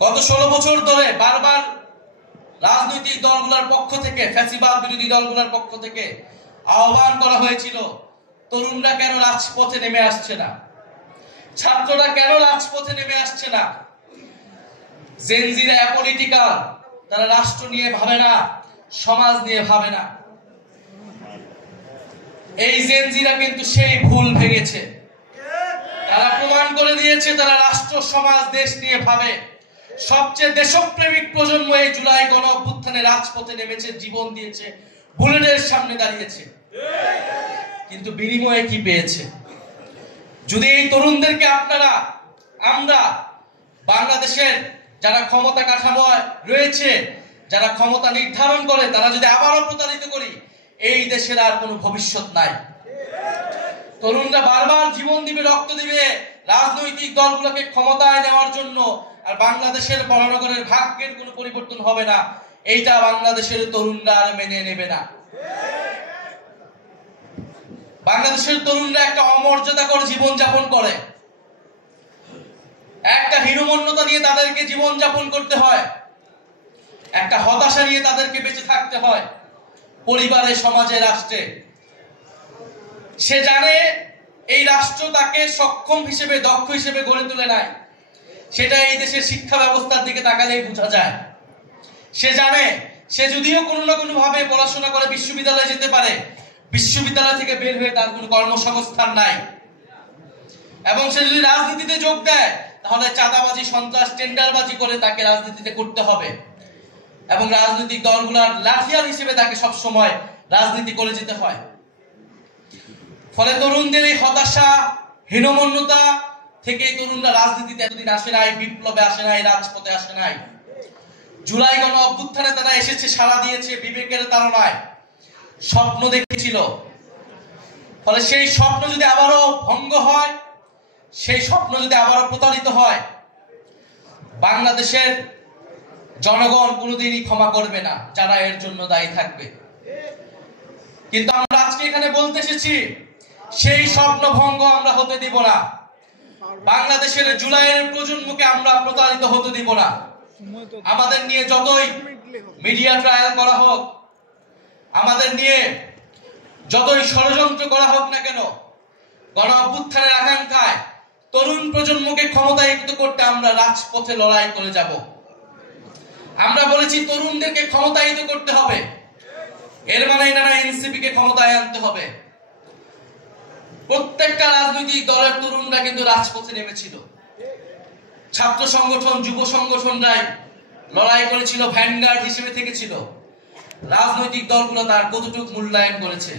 গত 16 বছর ধরে বারবার রাজনৈতিক দলগুলোর পক্ষ থেকে, ফ্যাসিবাদ বিরোধী দলগুলোর পক্ষ থেকে আহ্বান করা হয়েছিল, তরুণরা কেন রাজপথে নেমে আসছে না, ছাত্ররা কেন রাজপথে নেমে আসছে না। জেনজিরা অ্যাপলিটিক্যাল, তারা রাষ্ট্র নিয়ে ভাবে না, সমাজ নিয়ে ভাবে না। এই জেনজিরা কিন্তু সেই ভুল ভেঙেছে। তারা প্রমাণ করে দিয়েছে তারা রাষ্ট্র, সমাজ, দেশ নিয়ে ভাবে। সবচেয়ে দেশপ্রেমিক প্রজন্ম এই জুলাই গণ অভ্যুত্থানে রাজপথে নেমেছে, জীবন দিয়েছে, বুলেটের সামনে দাঁড়িয়েছে। কিন্তু বিনিময়ে কি পেয়েছে? যদি এই তরুণদেরকে আমরা বাংলাদেশের যারা ক্ষমতা কাঠামোয় রয়েছে, যারা ক্ষমতা নির্ধারণ করে, তারা যদি আবারও প্রতারিত করি, এই দেশের আর কোনো ভবিষ্যৎ নাই। তরুণরা বারবার জীবন দিবে, রক্ত দিবে রাজনৈতিক দলগুলোকে ক্ষমতায় নেওয়ার জন্য, আর বাংলাদেশের মহানগরের ভাগ্যের কোনো পরিবর্তন হবে না, এইটা বাংলাদেশের তরুণরা আর মেনে নেবে না। বাংলাদেশের তরুণরা একটা অমর্যাদাকর জীবন যাপন করে, একটা হীনমন্যতা নিয়ে তাদেরকে জীবন যাপন করতে হয়, একটা হতাশা নিয়ে তাদেরকে বেঁচে থাকতে হয় পরিবারে, সমাজে, রাষ্ট্রে। সে জানে এই রাষ্ট্র তাকে সক্ষম হিসেবে, দক্ষ হিসেবে গড়ে তুলে নাই। সেটা এই দেশের শিক্ষা ব্যবস্থার দিকে তাকালেই বোঝা যায়। সে জানে সে যদিও কোনো না কোনো ভাবে পড়াশোনা করে বিশ্ববিদ্যালয়ে যেতে পারে, বিশ্ববিদ্যালয় থেকে বের হয়ে তার কোনো কর্মসংস্থান নাই। এবং সে যদি রাজনীতিতে যোগ দেয়, তাহলে চাঁদাবাজি, সন্ত্রাস, টেন্ডারবাজি করে তাকে রাজনীতিতে করতে হবে, এবং রাজনৈতিক দলগুলোর লাঠিয়াল হিসেবে তাকে সবসময় রাজনীতি করে যেতে হয়। ফলে তরুণদের এই হতাশা, হীনমন্যতা থেকে তরুণরা রাজনীতিতে এতদিন আসে নাই, বিপ্লবে আসে নাই, রাজপথে আসে নাই। জুলাই গণ অভ্যুত্থানে তারা এসেছে, সাড়া দিয়েছে বিবেকের তাড়নায়, স্বপ্ন দেখেছিল। ফলে সেই স্বপ্ন যদি আবারও ভঙ্গ হয়, সেই স্বপ্ন যদি আবারও প্রতারিত হয়, বাংলাদেশের জনগণ কোনোদিনই ক্ষমা করবে না, যারা এর জন্য দায়ী থাকবে। কিন্তু আমরা আজকে এখানে বলতে এসেছি, সেই স্বপ্ন ভঙ্গ আমরা হতে দিব না। বাংলাদেশের জুলাইয়ের প্রজন্মকে আমরা প্রতারিত হতে দিব না। আমাদের নিয়ে যতই মিডিয়া ট্রায়াল করা হোক, আমাদের নিয়ে যতই ষড়যন্ত্র করা হোক না কেন, গণ অভ্যুত্থানের আকাঙ্ক্ষায় তরুণ প্রজন্মকে ক্ষমতায়িত করতে আমরা রাজপথে লড়াই করে যাব। আমরা বলেছি তরুণদেরকে ক্ষমতায়িত করতে হবে, এর মানে না এনসিপি কে ক্ষমতায় আনতে হবে। প্রত্যেকটা রাজনৈতিক দলের তরুণরা কিন্তু রাজপথে নেমেছিল। ছাত্র সংগঠন, যুব সংগঠনরাই লড়াই করেছিল, ভ্যানগার্ড হিসেবে থেকেছিল। রাজনৈতিক দলগুলো তার কতটুকু মূল্যায়ন করেছে?